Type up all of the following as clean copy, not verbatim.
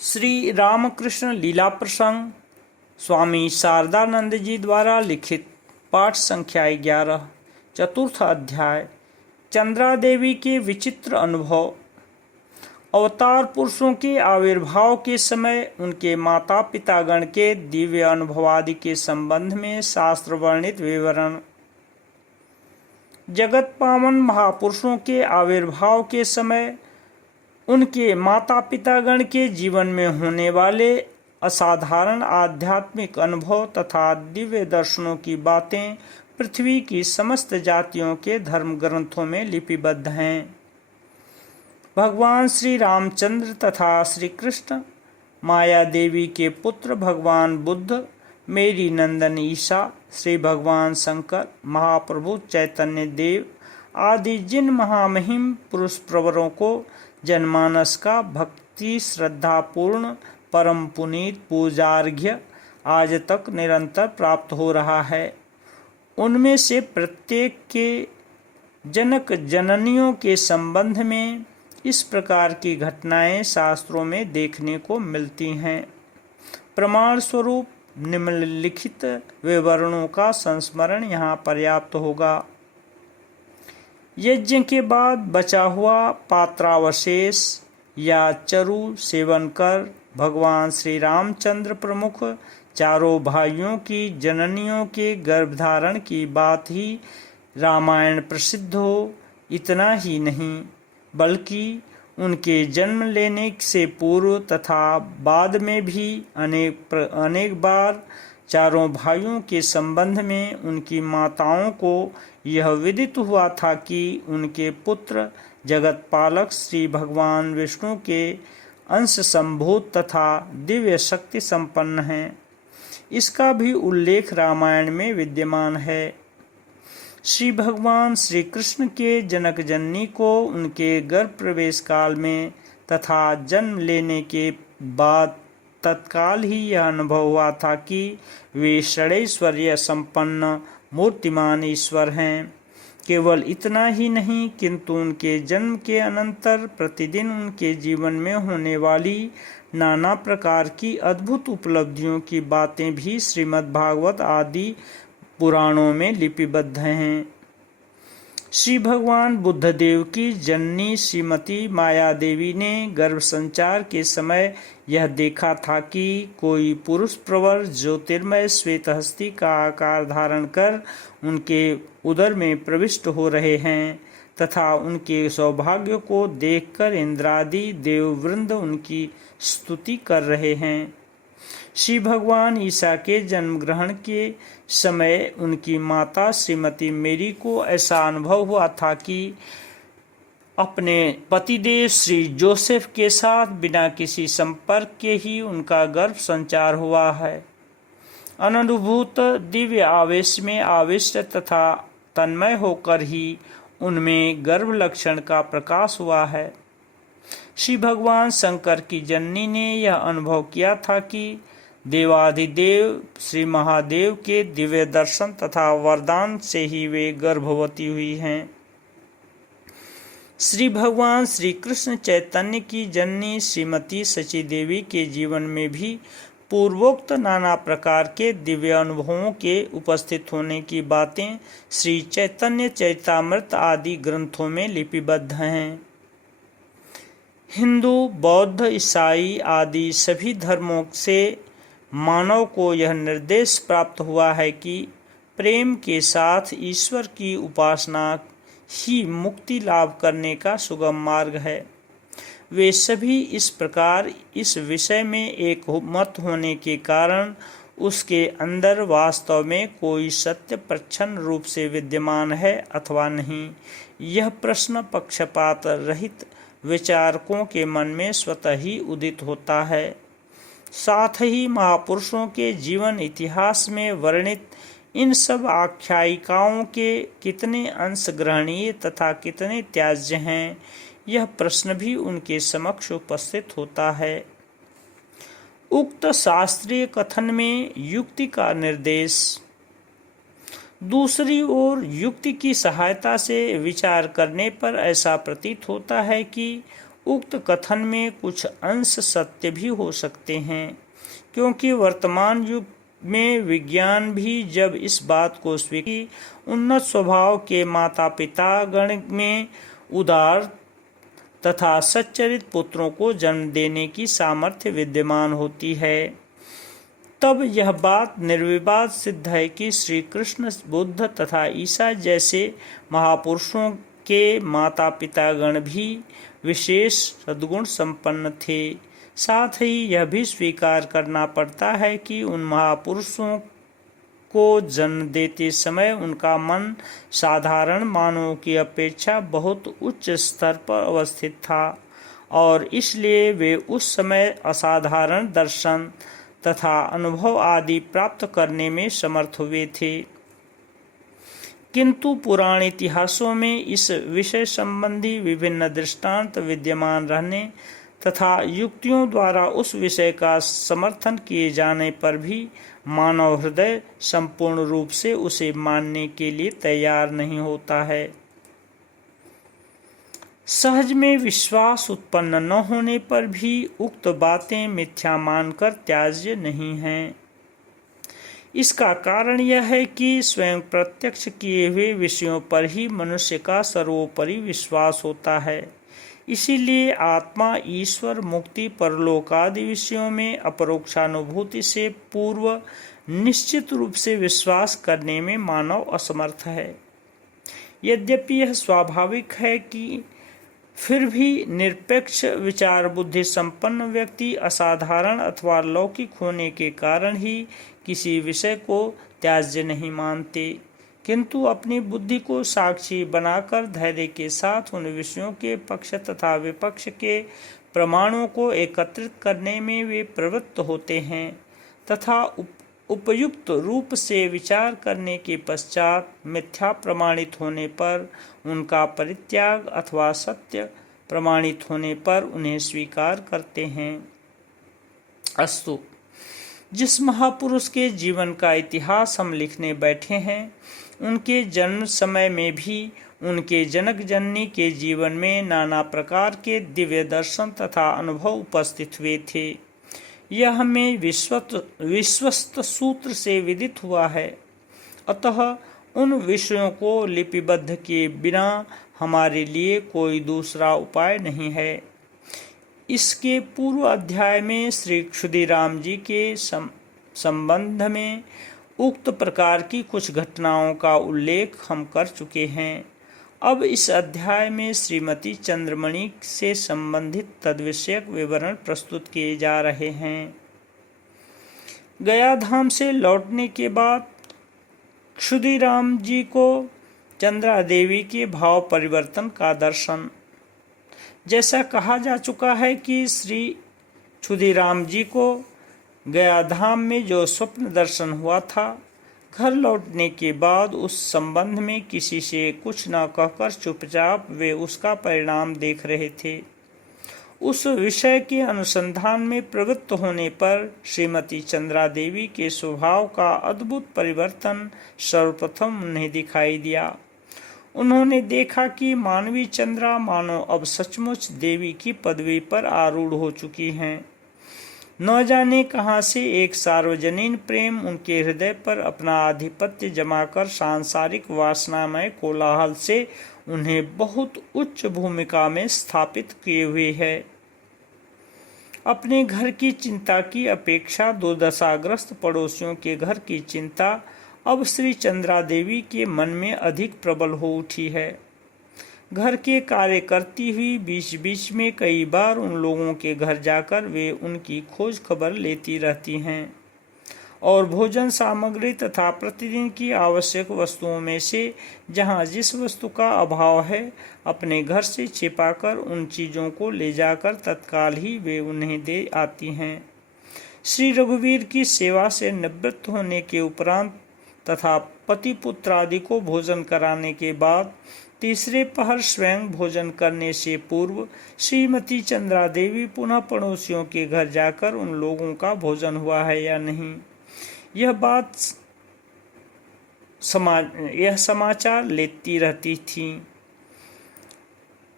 श्री रामकृष्ण लीला प्रसंग स्वामी शारदानंद जी द्वारा लिखित पाठ संख्या 11 चतुर्थ अध्याय चंद्रा देवी के विचित्र अनुभव। अवतार पुरुषों के आविर्भाव के समय उनके माता पितागण के दिव्य अनुभवादि के संबंध में शास्त्र वर्णित विवरण। जगत पावन महापुरुषों के आविर्भाव के समय उनके माता पितागण के जीवन में होने वाले असाधारण आध्यात्मिक अनुभव तथा दिव्य दर्शनों की बातें पृथ्वी की समस्त जातियों के धर्म ग्रंथों में लिपिबद्ध हैं। भगवान श्री रामचंद्र तथा श्री कृष्ण, माया देवी के पुत्र भगवान बुद्ध, मेरी नंदन ईसा, श्री भगवान शंकर, महाप्रभु चैतन्य देव आदि जिन महामहिम पुरुष प्रवरों को जनमानस का भक्ति श्रद्धापूर्ण परम पुनीत पूजार्घ्य आज तक निरंतर प्राप्त हो रहा है, उनमें से प्रत्येक के जनक जननियों के संबंध में इस प्रकार की घटनाएं शास्त्रों में देखने को मिलती हैं। प्रमाण स्वरूप निम्नलिखित विवरणों का संस्मरण यहाँ पर्याप्त होगा। यज्ञ के बाद बचा हुआ पात्रावशेष या चरु सेवन कर भगवान श्री रामचंद्र प्रमुख चारों भाइयों की जननियों के गर्भधारण की बात ही रामायण प्रसिद्ध हो, इतना ही नहीं बल्कि उनके जन्म लेने से पूर्व तथा बाद में भी अनेक बार चारों भाइयों के संबंध में उनकी माताओं को यह विदित हुआ था कि उनके पुत्र जगत पालक श्री भगवान विष्णु के अंश संभूत तथा दिव्य शक्ति संपन्न हैं। इसका भी उल्लेख रामायण में विद्यमान है। श्री भगवान श्री कृष्ण के जनक जननी को उनके गर्भ प्रवेश काल में तथा जन्म लेने के बाद तत्काल ही यह अनुभव हुआ था कि वे षडैश्वर्य संपन्न मूर्तिमान ईश्वर हैं। केवल इतना ही नहीं किंतु उनके जन्म के अनंतर प्रतिदिन उनके जीवन में होने वाली नाना प्रकार की अद्भुत उपलब्धियों की बातें भी श्रीमद् भागवत आदि पुराणों में लिपिबद्ध हैं। श्री भगवान बुद्धदेव की जननी श्रीमती माया देवी ने गर्भ संचार के समय यह देखा था कि कोई पुरुष प्रवर ज्योतिर्मय श्वेत हस्ती का आकार धारण कर उनके उदर में प्रविष्ट हो रहे हैं तथा उनके सौभाग्य को देखकर इंद्रादि देववृंद उनकी स्तुति कर रहे हैं। श्री भगवान ईसा के जन्म ग्रहण के समय उनकी माता श्रीमती मेरी को ऐसा अनुभव हुआ था कि अपने पतिदेव श्री जोसेफ के साथ बिना किसी संपर्क के ही उनका गर्भ संचार हुआ है। अनुभूत दिव्य आवेश में आविष्ट तथा तन्मय होकर ही उनमें गर्भ लक्षण का प्रकाश हुआ है। श्री भगवान शंकर की जननी ने यह अनुभव किया था कि देवाधिदेव श्री महादेव के दिव्य दर्शन तथा वरदान से ही वे गर्भवती हुई हैं। श्री भगवान श्री कृष्ण चैतन्य की जननी श्रीमती सची देवी के जीवन में भी पूर्वोक्त नाना प्रकार के दिव्य अनुभवों के उपस्थित होने की बातें श्री चैतन्य चैतामृत आदि ग्रंथों में लिपिबद्ध हैं। हिंदू, बौद्ध, ईसाई आदि सभी धर्मों से मानव को यह निर्देश प्राप्त हुआ है कि प्रेम के साथ ईश्वर की उपासना ही मुक्ति लाभ करने का सुगम मार्ग है। वे सभी इस प्रकार इस विषय में एक मत होने के कारण उसके अंदर वास्तव में कोई सत्य प्रच्छन्न रूप से विद्यमान है अथवा नहीं, यह प्रश्न पक्षपात रहित विचारकों के मन में स्वतः ही उदित होता है। साथ ही महापुरुषों के जीवन इतिहास में वर्णित इन सब आख्यायिकाओं के कितने अंश ग्रहणीय तथा कितने त्याज्य हैं, यह प्रश्न भी उनके समक्ष उपस्थित होता है। उक्त शास्त्रीय कथन में युक्ति का निर्देश। दूसरी ओर युक्ति की सहायता से विचार करने पर ऐसा प्रतीत होता है कि उक्त कथन में कुछ अंश सत्य भी हो सकते हैं, क्योंकि वर्तमान युग में विज्ञान भी जब इस बात को स्वीकार उन्नत स्वभाव के माता पिता गण में उदार तथा सच्चरित पुत्रों को जन्म देने की सामर्थ्य विद्यमान होती है, तब यह बात निर्विवाद सिद्ध है कि श्री कृष्ण, बुद्ध तथा ईसा जैसे महापुरुषों के माता पिता गण भी विशेष सद्गुण संपन्न थे। साथ ही यह भी स्वीकार करना पड़ता है कि उन महापुरुषों को जन्म देते समय उनका मन साधारण मानवों की अपेक्षा बहुत उच्च स्तर पर अवस्थित था और इसलिए वे उस समय असाधारण दर्शन तथा अनुभव आदि प्राप्त करने में समर्थ हुए थे। किंतु पुराण इतिहासों में इस विषय संबंधी विभिन्न दृष्टांत विद्यमान रहने तथा युक्तियों द्वारा उस विषय का समर्थन किए जाने पर भी मानव हृदय संपूर्ण रूप से उसे मानने के लिए तैयार नहीं होता है। सहज में विश्वास उत्पन्न न होने पर भी उक्त बातें मिथ्या मानकर त्याज्य नहीं हैं। इसका कारण यह है कि स्वयं प्रत्यक्ष किए हुए विषयों पर ही मनुष्य का सर्वोपरि विश्वास होता है। इसीलिए आत्मा, ईश्वर, मुक्ति, परलोक आदि विषयों में अपरोक्षानुभूति से पूर्व निश्चित रूप से विश्वास करने में मानव असमर्थ है। यद्यपि यह स्वाभाविक है कि फिर भी निरपेक्ष विचार बुद्धि संपन्न व्यक्ति असाधारण अथवा लौकिक होने के कारण ही किसी विषय को त्याज्य नहीं मानते, किंतु अपनी बुद्धि को साक्षी बनाकर धैर्य के साथ उन विषयों के पक्ष तथा विपक्ष के प्रमाणों को एकत्रित करने में वे प्रवृत्त होते हैं तथा उपयुक्त रूप से विचार करने के पश्चात मिथ्या प्रमाणित होने पर उनका परित्याग अथवा सत्य प्रमाणित होने पर उन्हें स्वीकार करते हैं। अस्तु, जिस महापुरुष के जीवन का इतिहास हम लिखने बैठे हैं, उनके जन्म समय में भी उनके जनक जननी के जीवन में नाना प्रकार के दिव्य दर्शन तथा अनुभव उपस्थित हुए थे। यह हमें विश्वस्त सूत्र से विदित हुआ है। अतः उन विषयों को लिपिबद्ध किए बिना हमारे लिए कोई दूसरा उपाय नहीं है। इसके पूर्व अध्याय में श्री क्षुदीराम जी के संबंध में उक्त प्रकार की कुछ घटनाओं का उल्लेख हम कर चुके हैं। अब इस अध्याय में श्रीमती चंद्रमणि से संबंधित तद्विषयक विवरण प्रस्तुत किए जा रहे हैं। गया धाम से लौटने के बाद क्षुदीराम जी को चंद्रा देवी के भाव परिवर्तन का दर्शन। जैसा कहा जा चुका है कि श्री क्षुदीराम जी को गया धाम में जो स्वप्न दर्शन हुआ था, घर लौटने के बाद उस संबंध में किसी से कुछ न कहकर चुपचाप वे उसका परिणाम देख रहे थे। उस विषय के अनुसंधान में प्रवृत्त होने पर श्रीमती चंद्रा देवी के स्वभाव का अद्भुत परिवर्तन सर्वप्रथम उन्हें दिखाई दिया। उन्होंने देखा कि मानवी चंद्रा मानो अब सचमुच देवी की पदवी पर आरूढ़ हो चुकी हैं। न जाने कहां से एक सार्वजनीन प्रेम उनके हृदय पर अपना आधिपत्य जमाकर सांसारिक वासनामय कोलाहल से उन्हें बहुत उच्च भूमिका में स्थापित किए हुए है। अपने घर की चिंता की अपेक्षा दुर्दशाग्रस्त पड़ोसियों के घर की चिंता अब श्री चंद्रा देवी के मन में अधिक प्रबल हो उठी है। घर के कार्य करती हुई बीच बीच में कई बार उन लोगों के घर जाकर वे उनकी खोज खबर लेती रहती हैं और भोजन सामग्री तथा प्रतिदिन की आवश्यक वस्तुओं में से जहां जिस वस्तु का अभाव है, अपने घर से छिपाकर उन चीज़ों को ले जाकर तत्काल ही वे उन्हें दे आती हैं। श्री रघुवीर की सेवा से निवृत्त होने के उपरांत तथा पति पुत्र आदि को भोजन कराने के बाद तीसरे पहर स्वयं भोजन करने से पूर्व श्रीमती चंद्रा देवी पुनः पड़ोसियों के घर जाकर उन लोगों का भोजन हुआ है या नहीं, यह समाचार लेती रहती थीं।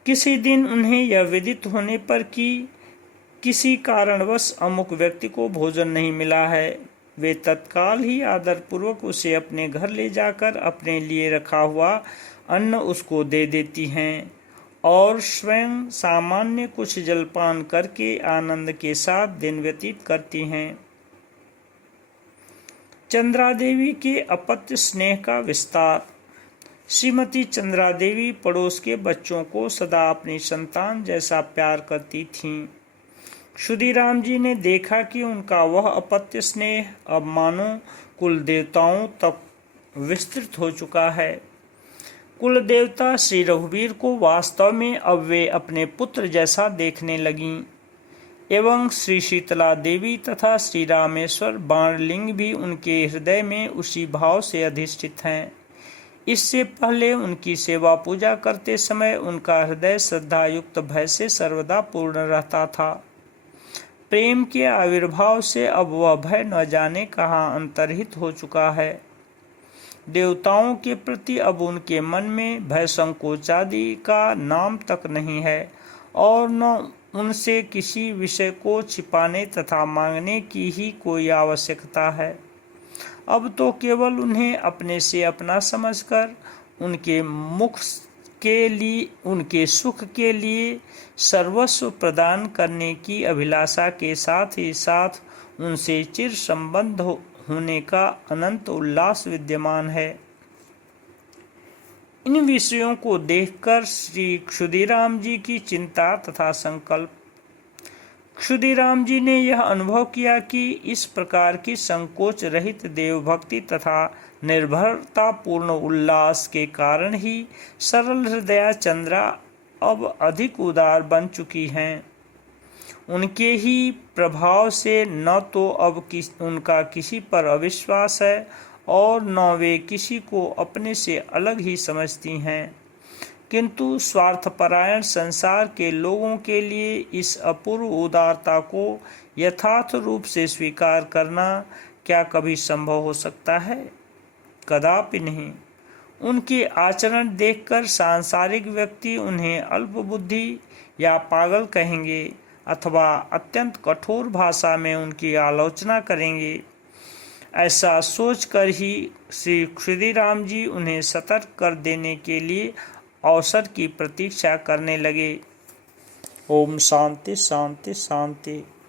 किसी दिन उन्हें यह विदित होने पर कि किसी कारणवश अमुक व्यक्ति को भोजन नहीं मिला है, वे तत्काल ही आदरपूर्वक उसे अपने घर ले जाकर अपने लिए रखा हुआ अन्न उसको दे देती हैं और स्वयं सामान्य कुछ जलपान करके आनंद के साथ दिन व्यतीत करती हैं। चंद्रा देवी के अपत्य स्नेह का विस्तार। श्रीमती चंद्रा देवी पड़ोस के बच्चों को सदा अपनी संतान जैसा प्यार करती थीं। क्षुदीराम जी ने देखा कि उनका वह अपत्य स्नेह अब मानो कुल देवताओं तक विस्तृत हो चुका है। कुल देवता श्री रघुवीर को वास्तव में अब वे अपने पुत्र जैसा देखने लगीं एवं श्री शीतला देवी तथा श्री रामेश्वर बाणलिंग भी उनके हृदय में उसी भाव से अधिष्ठित हैं। इससे पहले उनकी सेवा पूजा करते समय उनका हृदय श्रद्धायुक्त भय से सर्वदा पूर्ण रहता था। प्रेम के आविर्भाव से अब वह भय न जाने कहाँ अंतर्हित हो चुका है। देवताओं के प्रति अब उनके मन में भय संकोच आदि का नाम तक नहीं है और न उनसे किसी विषय को छिपाने तथा मांगने की ही कोई आवश्यकता है। अब तो केवल उन्हें अपने से अपना समझकर उनके मुख के लिए, उनके सुख के लिए सर्वस्व प्रदान करने की अभिलाषा के साथ ही साथ उनसे चिर संबंध होने का अनंत उल्लास विद्यमान है। इन विषयों को देखकर श्री क्षुदीराम जी की चिंता तथा संकल्प। क्षुदीराम जी ने यह अनुभव किया कि इस प्रकार की संकोच रहित देवभक्ति तथा निर्भरता पूर्ण उल्लास के कारण ही सरल हृदया चंद्रा अब अधिक उदार बन चुकी हैं। उनके ही प्रभाव से न तो अब उनका किसी पर अविश्वास है और न वे किसी को अपने से अलग ही समझती हैं, किंतु स्वार्थपरायण संसार के लोगों के लिए इस अपूर्व उदारता को यथार्थ रूप से स्वीकार करना क्या कभी संभव हो सकता है? कदापि नहीं। उनके आचरण देखकर सांसारिक व्यक्ति उन्हें अल्पबुद्धि या पागल कहेंगे अथवा अत्यंत कठोर भाषा में उनकी आलोचना करेंगे। ऐसा सोचकर ही श्री क्षुदीराम जी उन्हें सतर्क कर देने के लिए अवसर की प्रतीक्षा करने लगे। ओम शांति शांति शांति।